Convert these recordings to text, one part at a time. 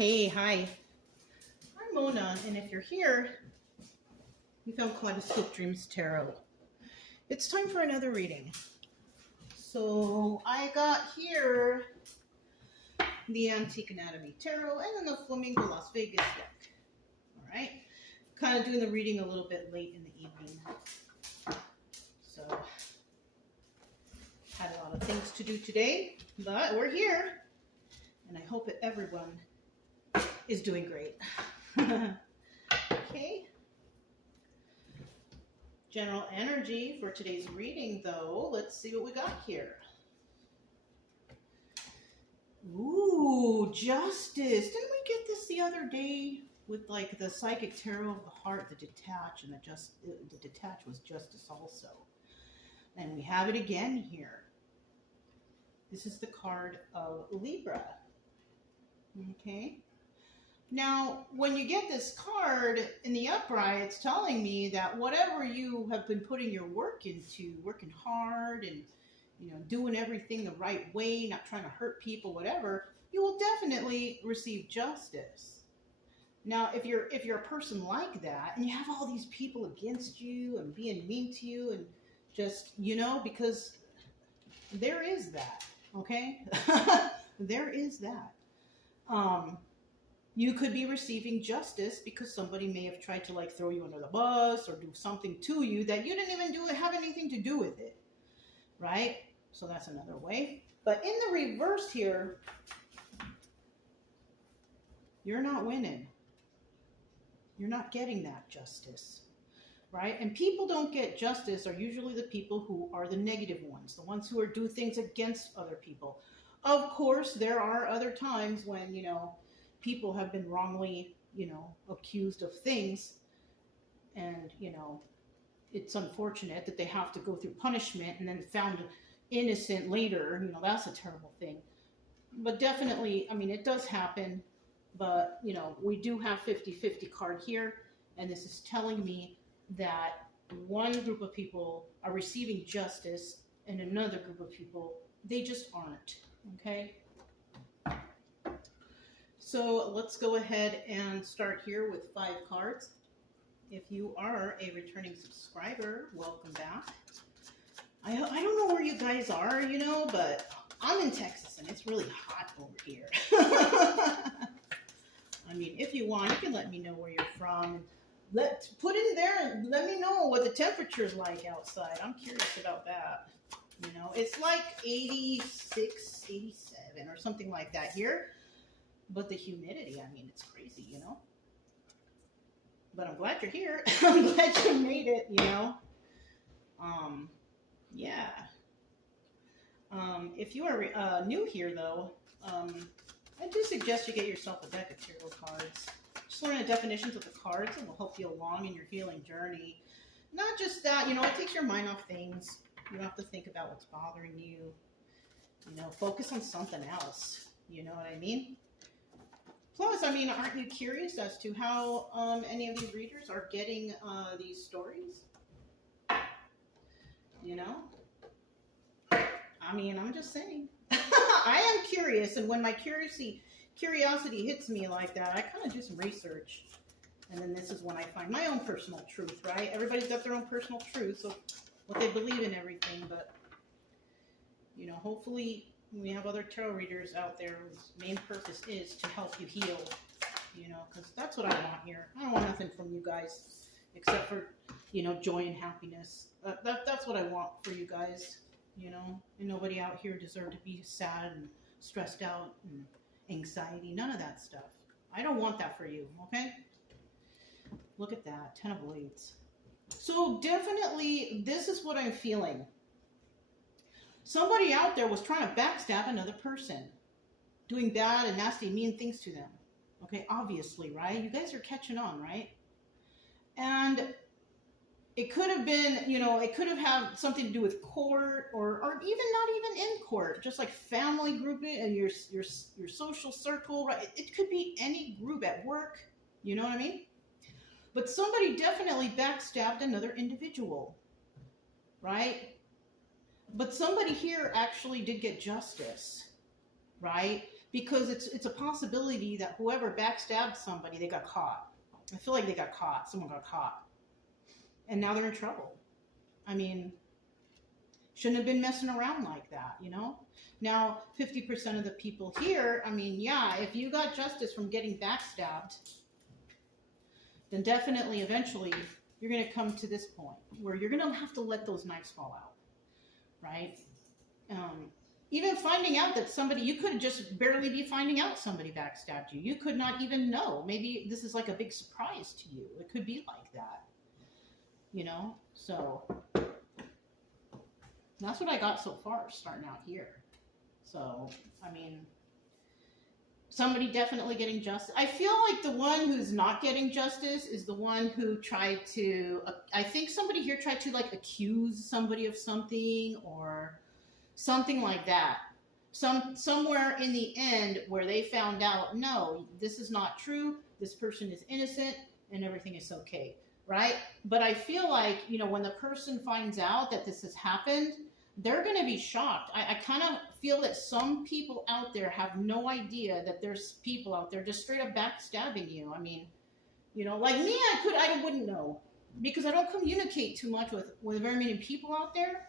Hey, hi. I'm Mona, and if you're here, you found Kaleidoscope Dreams Tarot. It's time for another reading. So I got here the Antique Anatomy Tarot and then the Flamingo Las Vegas deck. All right. Kind of doing the reading a little bit late in the evening. So had a lot of things to do today, but we're here. And I hope that everyone is doing great. Okay. General energy for today's reading, though. Let's see what we got here. Ooh, justice. Didn't we get this the other day with like the psychic tarot of the heart, the detach, and the detach was justice also. And we have it again here. This is the card of Libra. Okay. Now, when you get this card in the upright, it's telling me that whatever you have been putting your work into, working hard and, doing everything the right way, not trying to hurt people, whatever, you will definitely receive justice. Now, if you're a person like that and you have all these people against you and being mean to you and just, because there is that, okay? There is that. You could be receiving justice because somebody may have tried to like throw you under the bus or do something to you that you didn't even have anything to do with it, right? So that's another way. But in the reverse here, you're not winning. You're not getting that justice, right? And people don't get justice are usually the people who are the negative ones, the ones who do things against other people. Of course, there are other times when, people have been wrongly, accused of things. And, it's unfortunate that they have to go through punishment and then found innocent later. That's a terrible thing. But definitely, it does happen. But, we do have 50-50 card here. And this is telling me that one group of people are receiving justice and another group of people, they just aren't. Okay? So let's go ahead and start here with 5 cards. If you are a returning subscriber, welcome back. I don't know where you guys are, but I'm in Texas and it's really hot over here. If you want, you can let me know where you're from. Put in there and let me know what the temperature is like outside. I'm curious about that. It's like 86, 87 or something like that here. But the humidity, it's crazy, But I'm glad you're here. I'm glad you made it, yeah. If you are new here, though, I do suggest you get yourself a deck of tarot cards. Just learn the definitions of the cards and will help you along in your healing journey. Not just that, it takes your mind off things. You don't have to think about what's bothering you. Focus on something else. You know what I mean? Plus, aren't you curious as to how any of these readers are getting these stories? I'm just saying. I am curious, and when my curiosity hits me like that, I kind of do some research. And then this is when I find my own personal truth, right? Everybody's got their own personal truth, so what they believe in everything, but, hopefully we have other tarot readers out there whose main purpose is to help you heal, because that's what I want here. I don't want nothing from you guys except for, joy and happiness. That's what I want for you guys, and nobody out here deserves to be sad and stressed out and anxiety, none of that stuff. I don't want that for you, okay? Look at that, 10 of Blades. So definitely, this is what I'm feeling. Somebody out there was trying to backstab another person, doing bad and nasty, mean things to them. Okay, obviously, right? You guys are catching on, right? And it could have been, it could have had something to do with court or even not even in court, just like family grouping and your social circle, right? It could be any group at work, you know what I mean? But somebody definitely backstabbed another individual, right? But somebody here actually did get justice, right? because it's a possibility that whoever backstabbed somebody, they got caught. I feel like they got caught. Someone got caught. And now they're in trouble. I mean, shouldn't have been messing around like that, you know? Now, 50% of the people here, I mean, yeah, if you got justice from getting backstabbed, then definitely eventually you're going to come to this point where you're going to have to let those knives fall out, right? Even finding out that somebody, you could just barely be finding out somebody backstabbed you. You could not even know. Maybe this is like a big surprise to you. It could be like that, you know? So that's what I got so far starting out here. So, I mean, somebody definitely getting justice. I feel like the one who's not getting justice is the one who tried to, I think somebody here tried to like accuse somebody of something or something like that. Somewhere in the end where they found out, no, this is not true. This person is innocent and everything is okay, right? But I feel like, you know, when the person finds out that this has happened, they're going to be shocked. I kind of feel that some people out there have no idea that there's people out there just straight up backstabbing you. I mean, you know, like me, I wouldn't know because I don't communicate too much with very many people out there.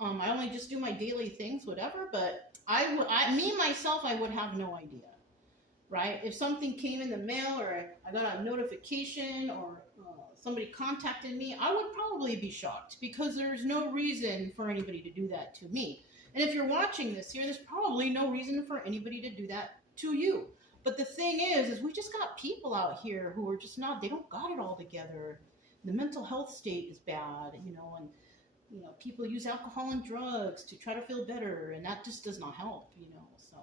I only just do my daily things, whatever, but myself, I would have no idea, right? If something came in the mail or I got a notification or somebody contacted me, I would probably be shocked because there's no reason for anybody to do that to me. And if you're watching this here, there's probably no reason for anybody to do that to you. But the thing is we just got people out here who are just not, they don't got it all together. The mental health state is bad, you know, and you know, people use alcohol and drugs to try to feel better, and that just does not help, you know. So,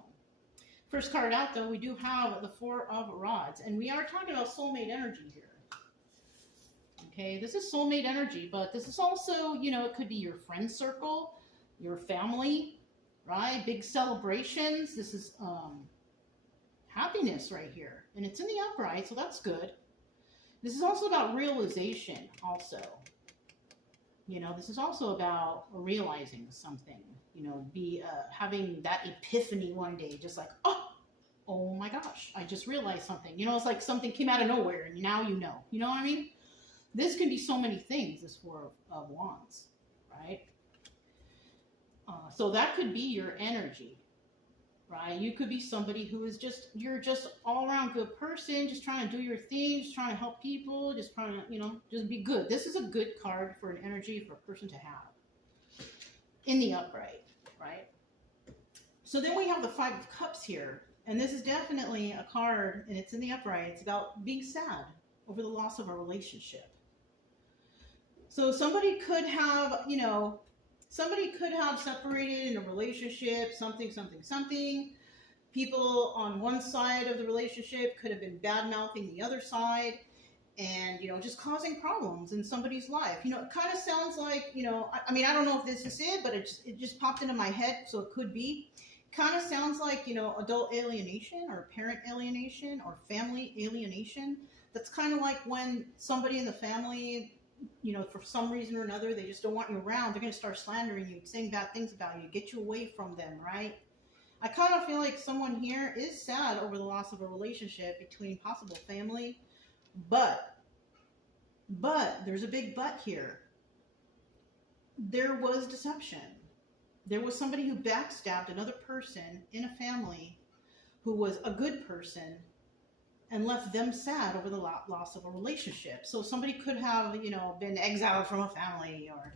first card out, though, we do have the Four of Rods, and we are talking about soulmate energy here. Okay, this is soulmate energy, but this is also, you know, it could be your friend circle, your family, right? Big celebrations. This is happiness right here, and it's in the upright, so that's good. This is also about realization, also. You know, this is also about realizing something, you know, having that epiphany one day, just like, oh my gosh, I just realized something. You know, it's like something came out of nowhere and now you know what I mean? This can be so many things, this Four of Wands, right? So that could be your energy, right? You could be somebody who is you're just all around good person, just trying to do your thing, just trying to help people, just trying to, you know, just be good. This is a good card for an energy for a person to have in the upright, right? So then we have the Five of Cups here, and this is definitely a card, and it's in the upright. It's about being sad over the loss of a relationship. So somebody could have, you know, separated in a relationship, something. People on one side of the relationship could have been bad-mouthing the other side and, you know, just causing problems in somebody's life. You know, it kind of sounds like, you know, I mean, I don't know if this is it, but it just popped into my head, so it could be. Kind of sounds like, you know, adult alienation or parent alienation or family alienation. That's kind of like when somebody in the family, you know, for some reason or another, they just don't want you around. They're going to start slandering you, saying bad things about you, get you away from them, right? I kind of feel like someone here is sad over the loss of a relationship between possible family, but there's a big but here. There was deception. There was somebody who backstabbed another person in a family who was a good person and left them sad over the loss of a relationship. So somebody could have, you know, been exiled from a family or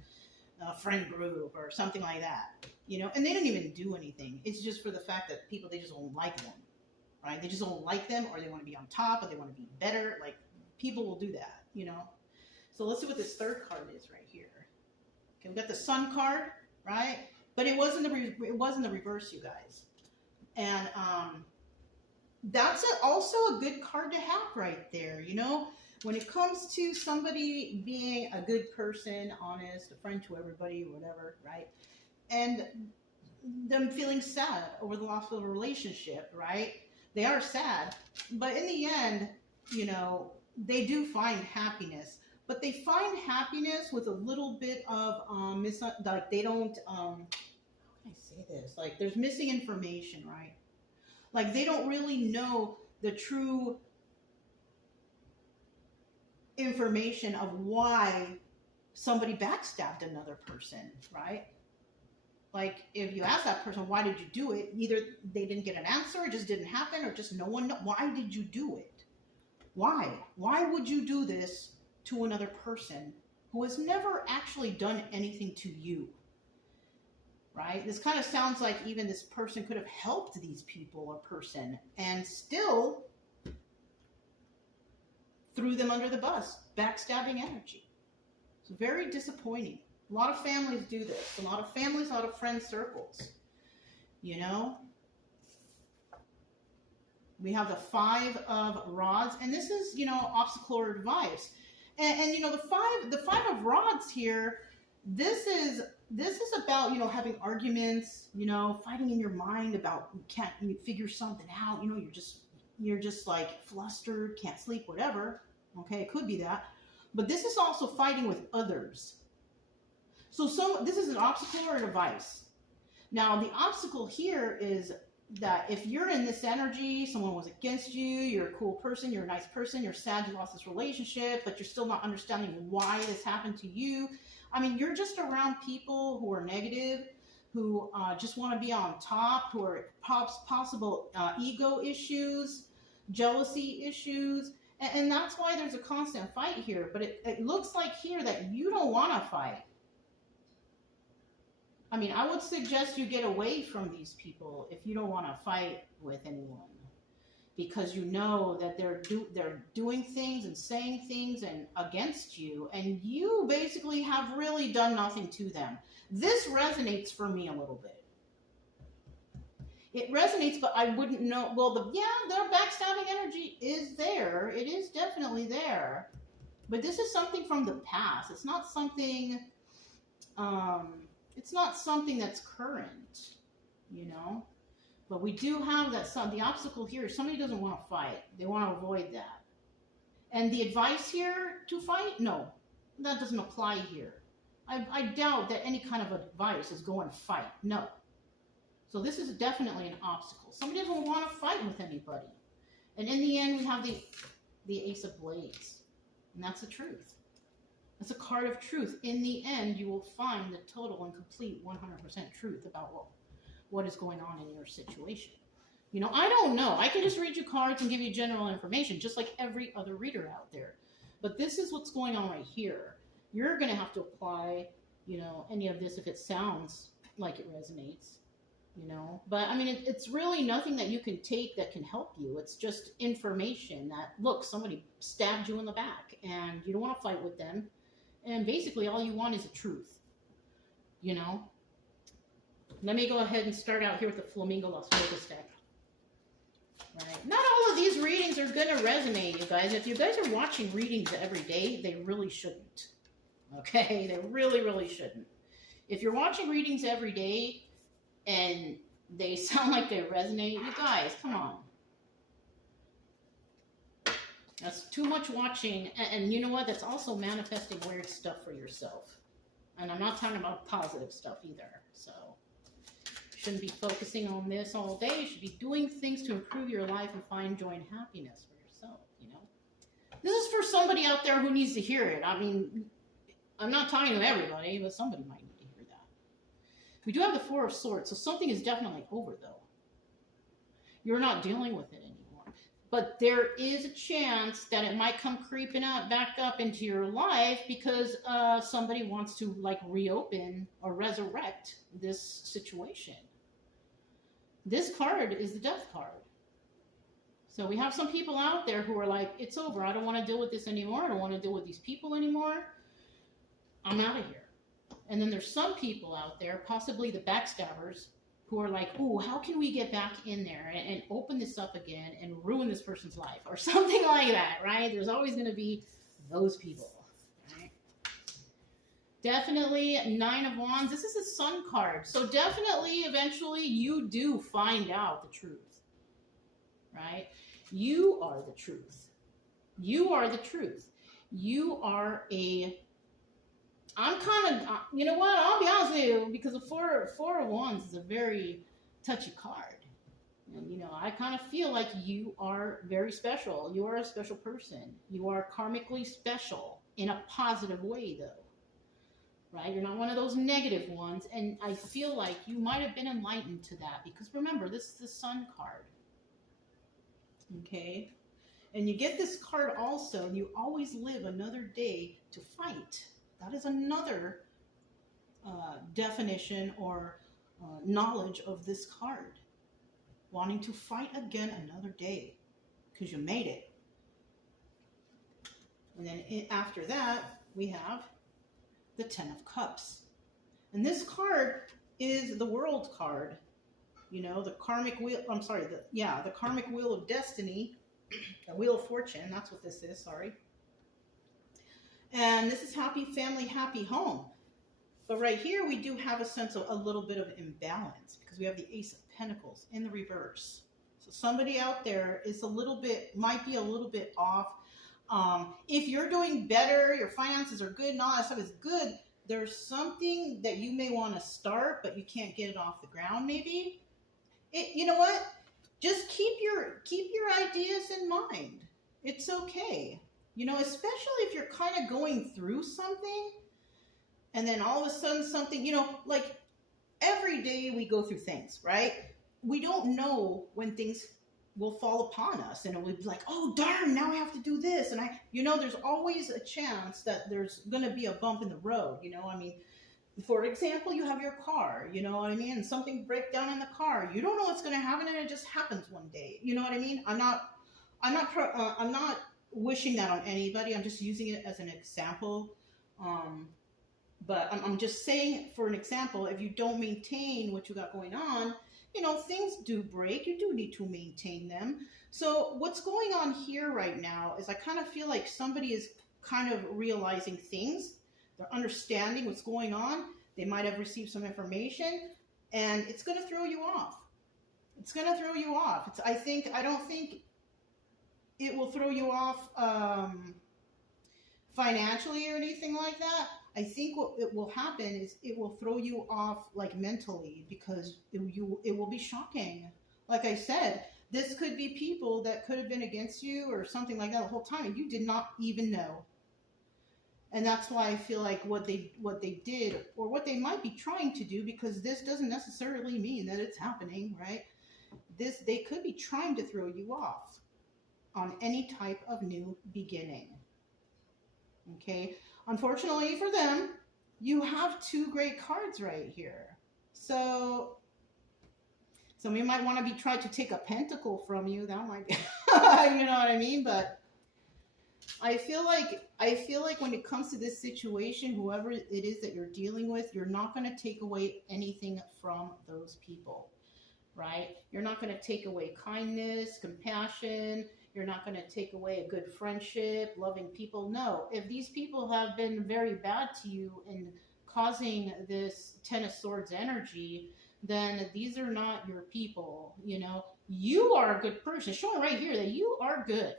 a friend group or something like that, you know, and they didn't even do anything. It's just for the fact that they just don't like them, right? They just don't like them, or they want to be on top, or they want to be better. Like, people will do that, you know? So let's see what this third card is right here. Okay, we got the Sun card, right? But it wasn't the reverse, you guys. And that's also a good card to have right there, you know? When it comes to somebody being a good person, honest, a friend to everybody, whatever, right? And them feeling sad over the loss of a relationship, right? They are sad, but in the end, you know, they do find happiness. But they find happiness with a little bit of, like, they don't, how can I say this? Like, there's missing information, right? Like they don't really know the true information of why somebody backstabbed another person, right? Like if you ask that person, why did you do it? Either they didn't get an answer, it just didn't happen, or just no one know. Why did you do it? Why? Why would you do this to another person who has never actually done anything to you? Right? This kind of sounds like even this person could have helped these people or person and still threw them under the bus. Backstabbing energy. It's very disappointing. A lot of families do this. A lot of families, a lot of friend circles. You know? We have the 5 of rods, and this is, you know, obstacle or advice. And you know, the five of rods here, this is about, you know, having arguments, you know, fighting in your mind about you figure something out, you know, you're just like flustered, can't sleep, whatever. Okay, it could be that. But this is also fighting with others. So this is an obstacle or a device. Now, the obstacle here is that if you're in this energy, someone was against you, you're a cool person, you're a nice person, you're sad you lost this relationship, but you're still not understanding why this happened to you. I mean, you're just around people who are negative, who just want to be on top, who are possible ego issues, jealousy issues, and that's why there's a constant fight here. But it looks like here that you don't want to fight. I mean, I would suggest you get away from these people if you don't want to fight with anyone, because you know that they're doing things and saying things and against you, and you basically have really done nothing to them. This resonates for me a little bit. It resonates, but I wouldn't know. Well, their backstabbing energy is there. It is definitely there, but this is something from the past. It's not something. It's not something that's current, you know. But we do have that. The obstacle here is somebody doesn't want to fight. They want to avoid that. And the advice here to fight, no, that doesn't apply here. I doubt that any kind of advice is go and fight. No. So this is definitely an obstacle. Somebody doesn't want to fight with anybody. And in the end, we have the Ace of Blades. And that's the truth. It's a card of truth. In the end, you will find the total and complete 100% truth about what is going on in your situation. You know, I don't know. I can just read you cards and give you general information, just like every other reader out there. But this is what's going on right here. You're going to have to apply, you know, any of this if it sounds like it resonates, you know. But, I mean, it's really nothing that you can take that can help you. It's just information that, look, somebody stabbed you in the back, and you don't want to fight with them. And basically, all you want is the truth, you know. Let me go ahead and start out here with the Flamingo Las Vegas deck. Right. Not all of these readings are going to resonate, you guys. If you guys are watching readings every day, they really shouldn't. Okay? They really, really shouldn't. If you're watching readings every day and they sound like they resonate, you guys, come on. That's too much watching, and you know what? That's also manifesting weird stuff for yourself. And I'm not talking about positive stuff either. So, you shouldn't be focusing on this all day. You should be doing things to improve your life and find joy and happiness for yourself, you know? This is for somebody out there who needs to hear it. I mean, I'm not talking to everybody, but somebody might need to hear that. We do have the Four of Swords, so something is definitely over, though. You're not dealing with it anymore. But there is a chance that it might come creeping out back up into your life because somebody wants to like reopen or resurrect this situation. This card is the Death card. So we have some people out there who are like, it's over. I don't want to deal with this anymore. I don't want to deal with these people anymore. I'm out of here. And then there's some people out there, possibly the backstabbers, who are like, ooh, how can we get back in there and open this up again and ruin this person's life or something like that, right? There's always going to be those people, right? Definitely Nine of Wands. This is a Sun card. So definitely, eventually, you do find out the truth, right? You are the truth. You are the truth. You are I'm kind of, you know what, I'll be honest with you, because the Four of Wands is a very touchy card. And, you know, I kind of feel like you are very special. You are a special person. You are karmically special in a positive way, though. Right? You're not one of those negative ones. And I feel like you might have been enlightened to that because remember, this is the Sun card. Okay? And you get this card also, you always live another day to fight. That is another definition or knowledge of this card. Wanting to fight again another day because you made it. And then after that, we have the Ten of Cups. And this card is the World card. You know, the karmic wheel, I'm sorry, the karmic wheel of destiny, the Wheel of Fortune, that's what this is, sorry. And this is happy family, happy home. But right here, we do have a sense of a little bit of imbalance because we have the Ace of Pentacles in the reverse. So somebody out there is might be a little bit off. If you're doing better, your finances are good and all that stuff is good, there's something that you may want to start, but you can't get it off the ground maybe. You know what? Just keep your ideas in mind. It's okay. You know, especially if you're kind of going through something and then all of a sudden something, you know, like every day we go through things, right? We don't know when things will fall upon us and it will be like, oh, darn, now I have to do this. And you know, there's always a chance that there's going to be a bump in the road. You know, I mean, for example, you have your car, you know what I mean? And something breaks down in the car. You don't know what's going to happen and it just happens one day. You know what I mean? I'm not wishing that on anybody. I'm just using it as an example. But I'm just saying, for an example, if you don't maintain what you got going on, you know, things do break. You do need to maintain them. So what's going on here right now is I kind of feel like somebody is kind of realizing things. They're understanding what's going on. They might have received some information and it's going to throw you off. It's going to throw you off. I don't think it will throw you off financially or anything like that. I think what it will happen is it will throw you off like mentally because it will be shocking. Like I said, this could be people that could have been against you or something like that the whole time and you did not even know. And that's why I feel like what they did or what they might be trying to do, because this doesn't necessarily mean that it's happening, right? They could be trying to throw you off on any type of new beginning. Okay? Unfortunately for them, you have two great cards right here. So somebody might want to be trying to take a pentacle from you. That might be, you know what I mean? But I feel like when it comes to this situation, whoever it is that you're dealing with, you're not going to take away anything from those people, right? You're not going to take away kindness, compassion. You're not going to take away a good friendship, loving people. No, if these people have been very bad to you and causing this Ten of Swords energy, then these are not your people. You know, you are a good person. It's showing right here that you are good.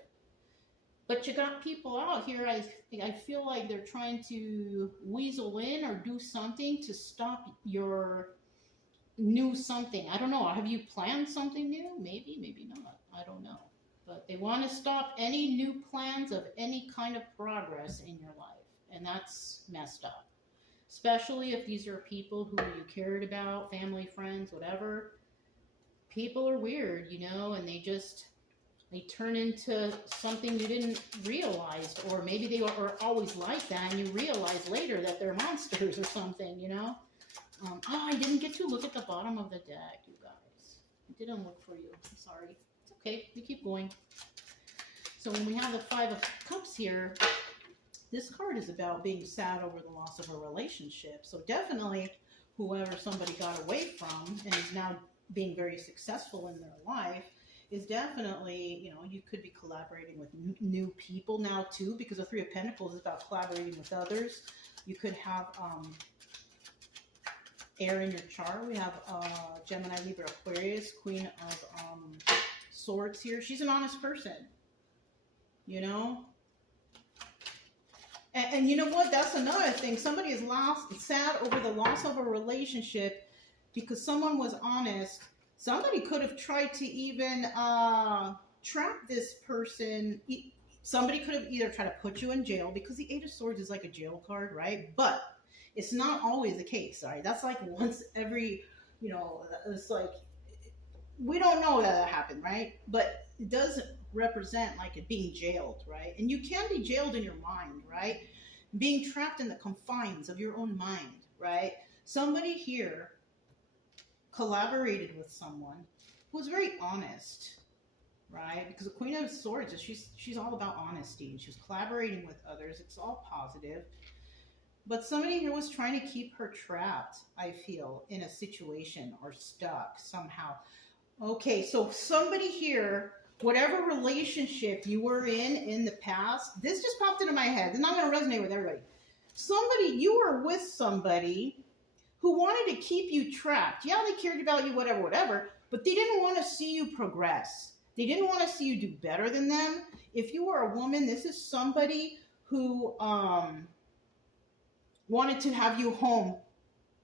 But you got people out here, I feel like they're trying to weasel in or do something to stop your new something. I don't know. Have you planned something new? Maybe, maybe not. I don't know. But they want to stop any new plans of any kind of progress in your life. And that's messed up. Especially if these are people who you cared about, family, friends, whatever. People are weird, you know, and they turn into something you didn't realize. Or maybe they are always like that and you realize later that they're monsters or something, you know. I didn't get to look at the bottom of the deck, you guys. I didn't look for you. I'm sorry. It's okay. We keep going. So when we have the Five of Cups here, this card is about being sad over the loss of a relationship. So definitely whoever somebody got away from and is now being very successful in their life is definitely, you know, you could be collaborating with new people now too, because the Three of Pentacles is about collaborating with others. You could have air in your chart. We have Gemini, Libra, Aquarius, Queen of Swords here. She's an honest person, you know. And you know what? That's another thing. Somebody is sad over the loss of a relationship because someone was honest. Somebody could have tried to even trap this person. Somebody could have either tried to put you in jail, because the Eight of Swords is like a jail card, right? But it's not always the case, right? That's like once every, it's like, we don't know that happened, right? But it doesn't represent like it being jailed, right? And you can be jailed in your mind, right? Being trapped in the confines of your own mind, right? Somebody here collaborated with someone who was very honest, right? Because the Queen of Swords, she's all about honesty, and she was collaborating with others. It's all positive. But somebody here was trying to keep her trapped, I feel, in a situation, or stuck somehow. Okay, so somebody here, whatever relationship you were in the past, this just popped into my head. It's not going to resonate with everybody. You were with somebody who wanted to keep you trapped. Yeah, they cared about you, whatever, but they didn't want to see you progress. They didn't want to see you do better than them. If you were a woman, this is somebody who wanted to have you home.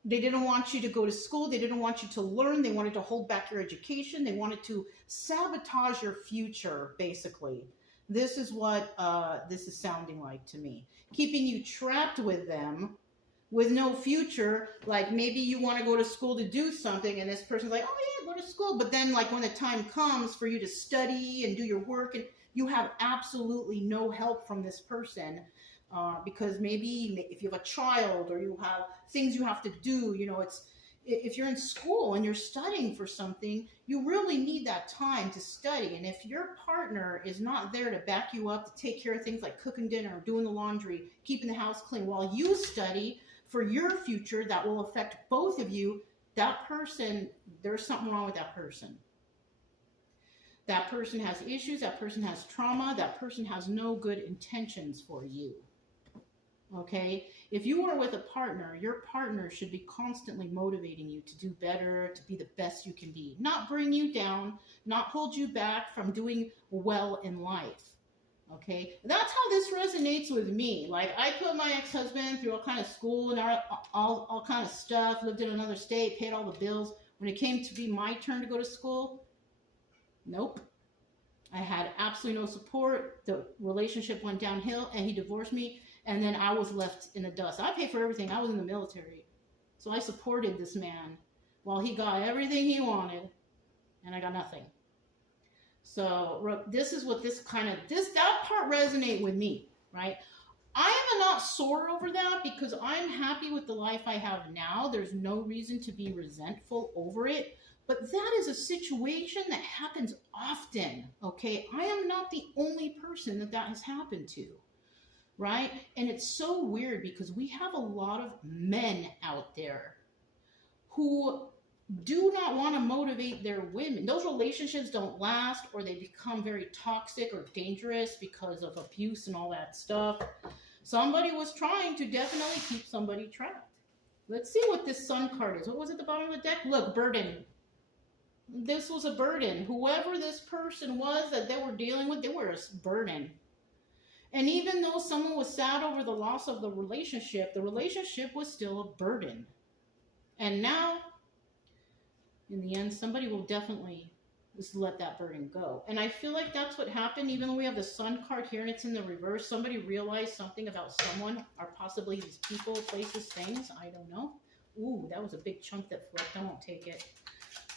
They didn't want you to go to school. They didn't want you to learn. They wanted to hold back your education. They wanted to sabotage your future, basically. This is what this is sounding like to me. Keeping you trapped with them, with no future. Like, maybe you want to go to school to do something, and this person's like, oh yeah, go to school. But then, like, when the time comes for you to study and do your work, and you have absolutely no help from this person, because maybe if you have a child, or you have things you have to do, if you're in school and you're studying for something, you really need that time to study. And if your partner is not there to back you up, to take care of things like cooking dinner, doing the laundry, keeping the house clean while you study for your future that will affect both of you, that person, there's something wrong with that person. That person has issues, that person has trauma, that person has no good intentions for you. Okay? If you are with a partner, your partner should be constantly motivating you to do better, to be the best you can be. Not bring you down, not hold you back from doing well in life. Okay? That's how this resonates with me. Like, I put my ex-husband through all kind of school and all kind of stuff, lived in another state, paid all the bills. When it came to be my turn to go to school, nope. I had absolutely no support. The relationship went downhill, and he divorced me. And then I was left in the dust. I paid for everything. I was in the military. So I supported this man while he got everything he wanted, and I got nothing. So this is what that part resonate with me, right? I am not sore over that, because I'm happy with the life I have now. There's no reason to be resentful over it. But that is a situation that happens often, okay? I am not the only person that has happened to. Right? And it's so weird, because we have a lot of men out there who do not want to motivate their women. Those relationships don't last, or they become very toxic or dangerous because of abuse and all that stuff. Somebody was trying to definitely keep somebody trapped. Let's see what this Sun card is. What was at the bottom of the deck? Look, burden. This was a burden. Whoever this person was that they were dealing with, they were a burden. And even though someone was sad over the loss of the relationship was still a burden. And now, in the end, somebody will definitely just let that burden go. And I feel like that's what happened, even though we have the Sun card here and it's in the reverse. Somebody realized something about someone, or possibly these people, places, things. I don't know. Ooh, that was a big chunk that flipped. I won't take it.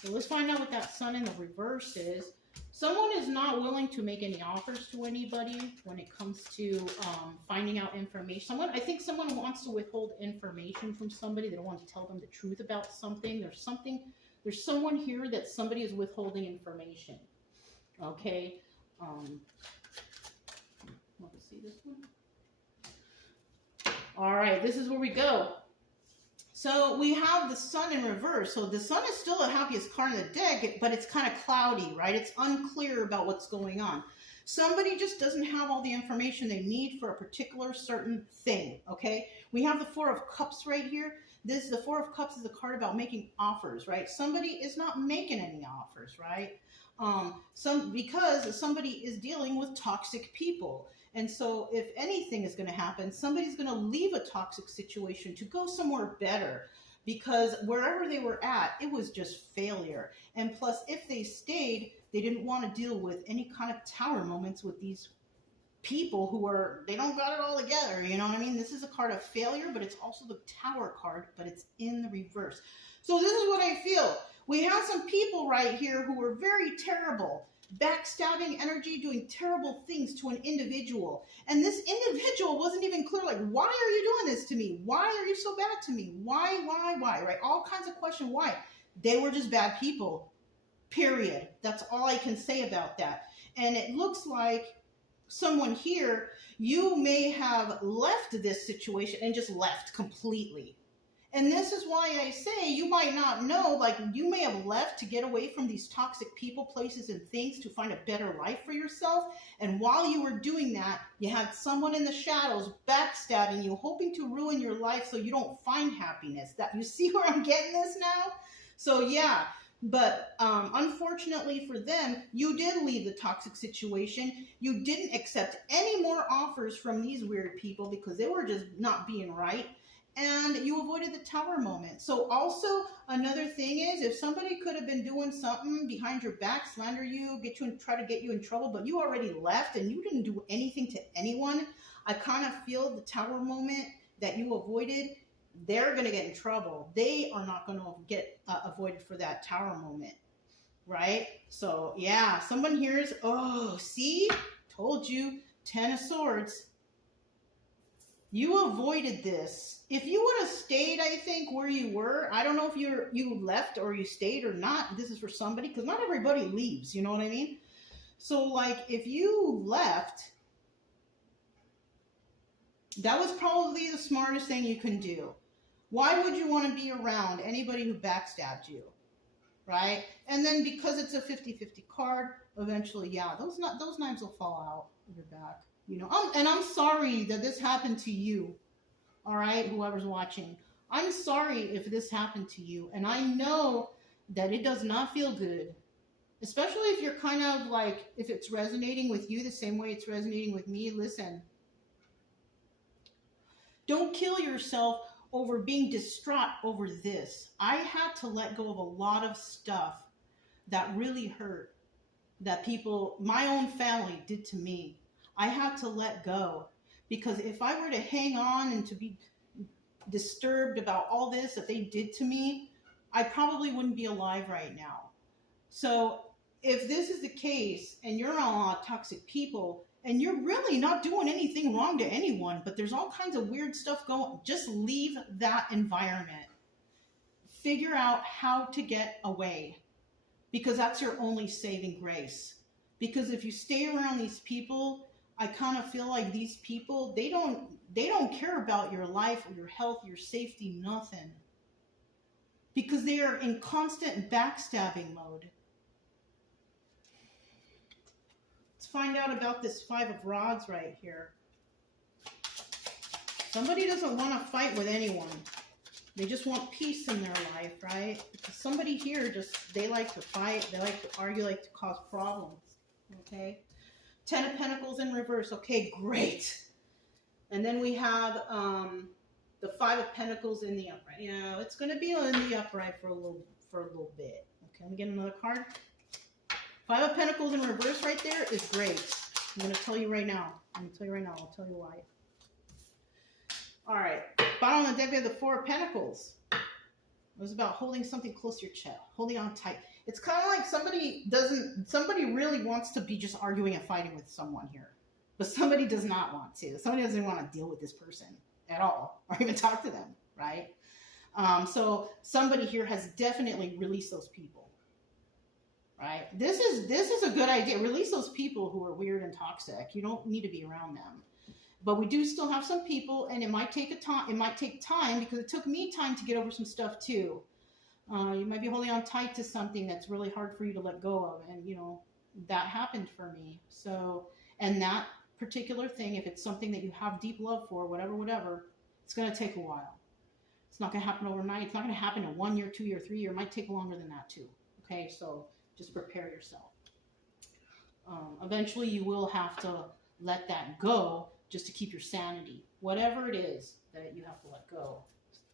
So let's find out what that Sun in the reverse is. Someone is not willing to make any offers to anybody when it comes to finding out information. I think someone wants to withhold information from somebody. They don't want to tell them the truth about something. There's someone here that somebody is withholding information. Okay. Want to see this one? All right, this is where we go. So we have the Sun in reverse. So the Sun is still the happiest card in the deck, but it's kind of cloudy, right? It's unclear about what's going on. Somebody just doesn't have all the information they need for a particular certain thing, okay? We have the Four of Cups right here. The Four of Cups is a card about making offers, right? Somebody is not making any offers, right? Because somebody is dealing with toxic people. And so if anything is going to happen, somebody's going to leave a toxic situation to go somewhere better. because wherever they were at, it was just failure. And plus, if they stayed, they didn't want to deal with any kind of tower moments with these people who are, they don't got it all together. You know what I mean? This is a card of failure, but it's also the tower card, but it's in the reverse. So this is what I feel. We have some people right here who were very terrible, backstabbing energy, doing terrible things to an individual. And this individual wasn't even clear, like, why are you doing this to me? Why are you so bad to me? Why, right? All kinds of questions, why? They were just bad people, period. That's all I can say about that. And it looks like someone here, you may have left this situation and just left completely. And this is why I say you might not know, like you may have left to get away from these toxic people, places, and things to find a better life for yourself. And while you were doing that, you had someone in the shadows backstabbing you, hoping to ruin your life so you don't find happiness. That, you see where I'm getting this now? So yeah, but unfortunately for them, you did leave the toxic situation. You didn't accept any more offers from these weird people because they were just not being right. And you avoided the tower moment. So also another thing is, if somebody could have been doing something behind your back, slander you, get you and try to get you in trouble, but you already left and you didn't do anything to anyone, I kind of feel the tower moment that you avoided, they're going to get in trouble. They are not going to get avoided for that tower moment, right? So yeah, someone here is, oh, see, told you, 10 of Swords. You avoided this. If you would have stayed, I think, where you were, I don't know if you left or you stayed or not. This is for somebody, because not everybody leaves, you know what I mean? So, like, if you left, that was probably the smartest thing you can do. Why would you want to be around anybody who backstabbed you, right? And then because it's a 50-50 card, eventually, yeah, those knives will fall out of your back. You know, and I'm sorry that this happened to you, all right, whoever's watching. I'm sorry if this happened to you, and I know that it does not feel good, especially if you're kind of like, if it's resonating with you the same way it's resonating with me. Listen, don't kill yourself over being distraught over this. I had to let go of a lot of stuff that really hurt, that people, my own family, did to me. I had to let go, because if I were to hang on and to be disturbed about all this that they did to me, I probably wouldn't be alive right now. So if this is the case and you're around toxic people and you're really not doing anything wrong to anyone, but there's all kinds of weird stuff going, just leave that environment. Figure out how to get away, because that's your only saving grace. Because if you stay around these people, I kind of feel like these people, they don't care about your life or your health, your safety, nothing. Because they are in constant backstabbing mode. Let's find out about this 5 of Rods right here. Somebody doesn't want to fight with anyone. They just want peace in their life, right? Because somebody here just, they like to fight, they like to argue, like to cause problems, okay? 10 of Pentacles in reverse. Okay, great. And then we have the 5 of Pentacles in the upright. Yeah, it's going to be in the upright for a little bit. Okay, let me get another card. 5 of Pentacles in reverse right there is great. I'm going to tell you right now. I'll tell you why. All right. Bottom of the deck, we have the 4 of Pentacles. It was about holding something close to your chest, holding on tight. It's kind of like somebody really wants to be just arguing and fighting with someone here. But somebody does not want to. Somebody doesn't want to deal with this person at all, or even talk to them, right? So somebody here has definitely released those people, right? This is a good idea. Release those people who are weird and toxic. You don't need to be around them. But we do still have some people, and it might take time, because it took me time to get over some stuff too. You might be holding on tight to something that's really hard for you to let go of, and you know that happened for me. So, and that particular thing, if it's something that you have deep love for, whatever, it's going to take a while. It's not going to happen overnight. It's not going to happen in 1 year, 2 year, 3 year. It might take longer than that too. Okay, so just prepare yourself. Eventually, you will have to let that go, just to keep your sanity. Whatever it is that you have to let go,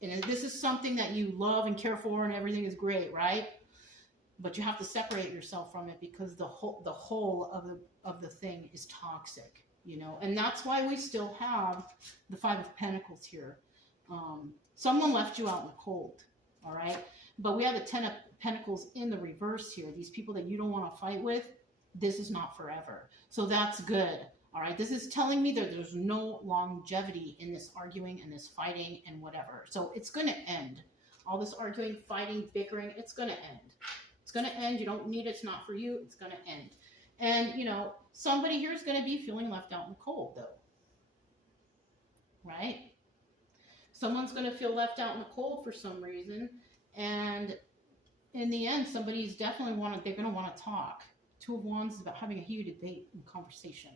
And this is something that you love and care for and everything is great, right? But you have to separate yourself from it because the whole of the thing is toxic, you know. And that's why we still have the Five of Pentacles here. Someone left you out in the cold, all right? But we have the Ten of Pentacles in the reverse here. These people that you don't want to fight with, this is not forever. So that's good, all right? This is telling me that there's no longevity in this arguing and this fighting and whatever. So it's going to end. All this arguing, fighting, bickering, it's going to end. It's going to end. You don't need it. It's not for you. It's going to end. And, you know, somebody here is going to be feeling left out in the cold, though. Right? Someone's going to feel left out in the cold for some reason. And in the end, somebody's definitely they're going to want to talk. Two of Wands is about having a heated debate and conversation.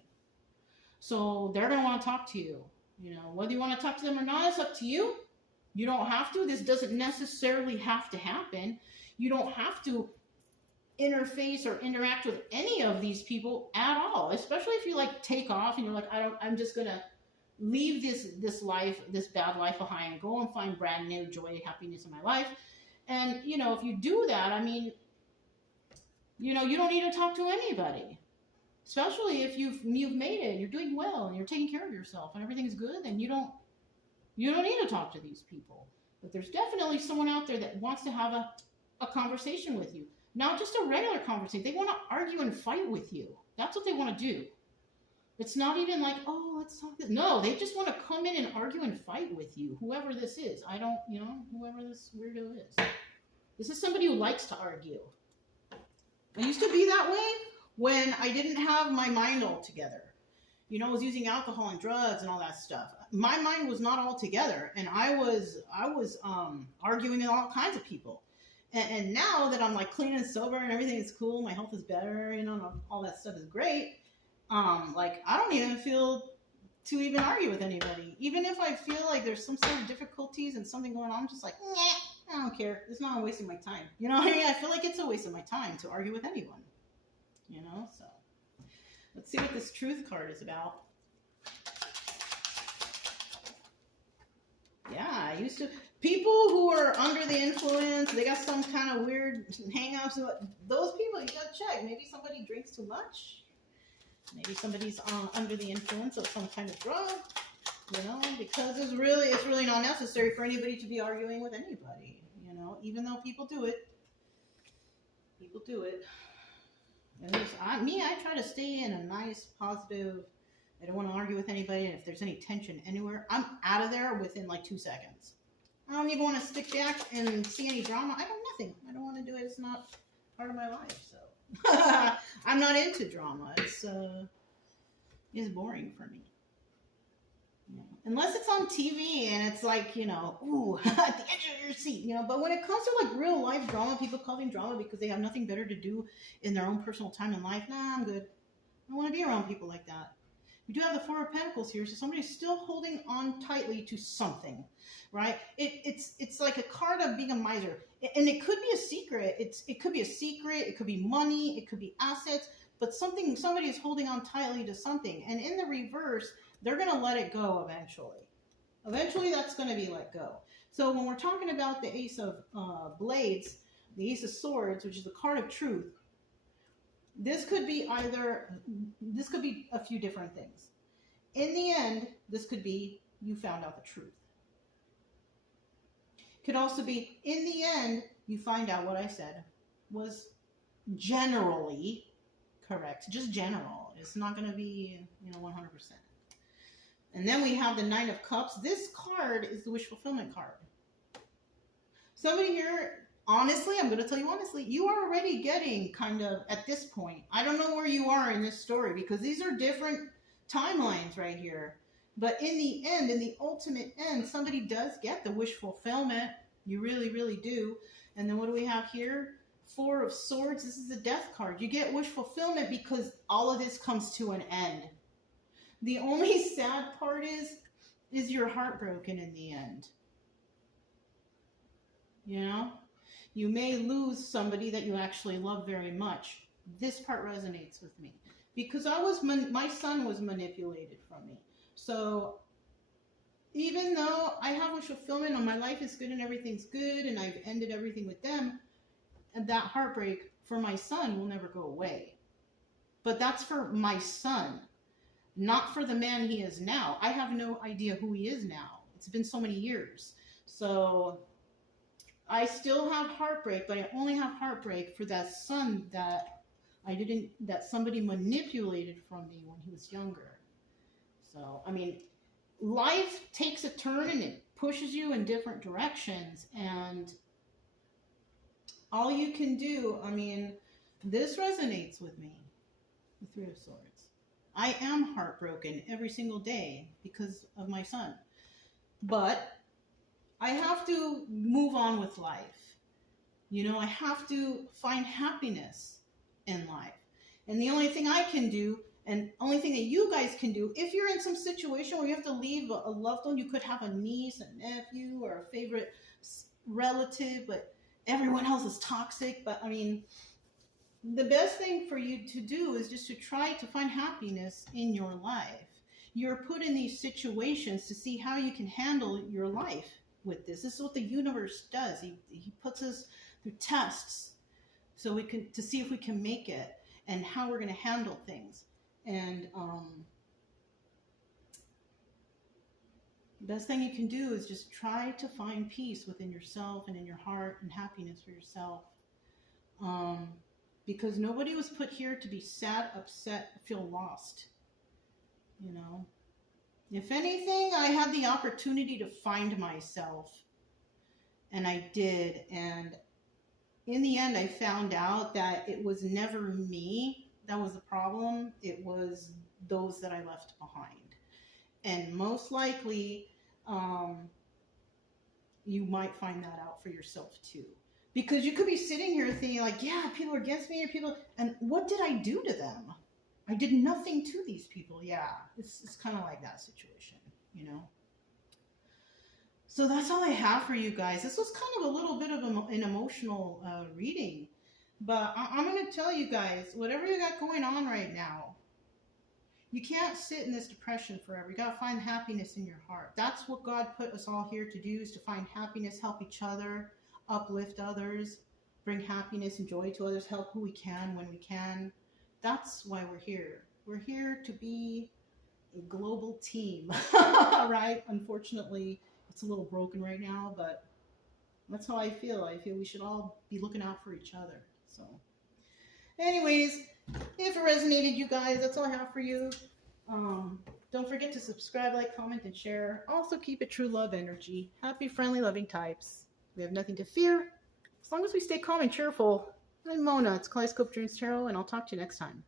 So they're going to want to talk to you. You know, whether you want to talk to them or not, it's up to you. You don't have to. This doesn't necessarily have to happen. You don't have to interface or interact with any of these people at all, especially if you like take off and you're like, I'm just going to leave this life, this bad life behind and go and find brand new joy, happiness in my life. And, you know, if you do that, I mean, you know, you don't need to talk to anybody, especially if you've made it, you're doing well and you're taking care of yourself and everything's good, then you don't need to talk to these people. But there's definitely someone out there that wants to have a conversation with you. Not just a regular conversation. They want to argue and fight with you. That's what they want to do. It's not even like, oh, let's talk this. No, they just want to come in and argue and fight with you. Whoever this is. Whoever this weirdo is. This is somebody who likes to argue. I used to be that way when I didn't have my mind all together. You know, I was using alcohol and drugs and all that stuff. My mind was not all together. And I was arguing with all kinds of people. And now that I'm like clean and sober and everything is cool, my health is better, you know, all that stuff is great. Like I don't even feel to even argue with anybody. Even if I feel like there's some sort of difficulties and something going on, I'm just like, nah, I don't care. It's not wasting my time. You know what I mean? I feel like it's a waste of my time to argue with anyone. You know, so let's see what this truth card is about. Yeah, I used to. People who are under the influence, they got some kind of weird hang-ups. Those people, you gotta check. Maybe somebody drinks too much. Maybe somebody's under the influence of some kind of drug. You know, because it's really not necessary for anybody to be arguing with anybody. You know, even though people do it. People do it. And I try to stay in a nice, positive. I don't want to argue with anybody. And if there's any tension anywhere, I'm out of there within like 2 seconds. I don't even want to stick back and see any drama. Nothing. I don't want to do it. It's not part of my life. So I'm not into drama. It's boring for me. Yeah. Unless it's on TV and it's like, you know, ooh, at the edge of your seat, you know. But when it comes to like real life drama, people causing drama because they have nothing better to do in their own personal time in life, nah, I'm good. I don't want to be around people like that. We do have the Four of Pentacles here, so somebody's still holding on tightly to something, right? It's like a card of being a miser, and it could be a secret. It could be a secret. It could be money. It could be assets. But somebody is holding on tightly to something, and in the reverse, they're gonna let it go eventually. Eventually, that's gonna be let go. So when we're talking about the Ace of Blades, the Ace of Swords, which is the card of truth. This could be a few different things. In the end, this could be you found out the truth. Could also be, in the end, you find out what I said was generally correct. Just general. It's not going to be, 100%. And then we have the Nine of Cups. This card is the wish fulfillment card. Somebody here... Honestly, I'm going to tell you honestly, you are already getting kind of, at this point, I don't know where you are in this story because these are different timelines right here. But in the end, in the ultimate end, somebody does get the wish fulfillment. You really, really do. And then what do we have here? Four of Swords. This is the Death card. You get wish fulfillment because all of this comes to an end. The only sad part is you're heartbroken in the end. You know? You may lose somebody that you actually love very much. This part resonates with me because my son was manipulated from me. So even though I have wish fulfillment and my life is good and everything's good and I've ended everything with them, and that heartbreak for my son will never go away. But that's for my son, not for the man he is now. I have no idea who he is now. It's been so many years. So I still have heartbreak, but I only have heartbreak for that son that that somebody manipulated from me when he was younger. So, I mean, life takes a turn and it pushes you in different directions. And all you can do, I mean, this resonates with me, the Three of Swords. I am heartbroken every single day because of my son. But I have to move on with life. You know, I have to find happiness in life. And the only thing I can do, and only thing that you guys can do, if you're in some situation where you have to leave a loved one, you could have a niece, a nephew, or a favorite relative, but everyone else is toxic. But I mean, the best thing for you to do is just to try to find happiness in your life. You're put in these situations to see how you can handle your life with this. This is what the universe does. He puts us through tests so we can, to see if we can make it and how we're going to handle things. And the best thing you can do is just try to find peace within yourself and in your heart and happiness for yourself. Because nobody was put here to be sad, upset, feel lost. You know, if anything, I had the opportunity to find myself, and I did. And in the end, I found out that it was never me that was the problem. It was those that I left behind. And most likely, you might find that out for yourself too. Because you could be sitting here thinking like, yeah, people are against me, or people, and what did I do to them? I did nothing to these people. Yeah, it's kind of like that situation, you know. So that's all I have for you guys. This was kind of a little bit of an emotional reading. But I'm going to tell you guys, whatever you got going on right now, you can't sit in this depression forever. You got to find happiness in your heart. That's what God put us all here to do, is to find happiness, help each other, uplift others, bring happiness and joy to others, help who we can when we can. That's why we're here. We're here to be a global team, right? Unfortunately, it's a little broken right now, but that's how I feel. I feel we should all be looking out for each other. So anyways, if it resonated, you guys, that's all I have for you. Don't forget to subscribe, like, comment, and share. Also keep it true love energy. Happy, friendly, loving types. We have nothing to fear as long as we stay calm and cheerful. I'm Mona. It's Kaleidoscope Dreams Tarot, and I'll talk to you next time.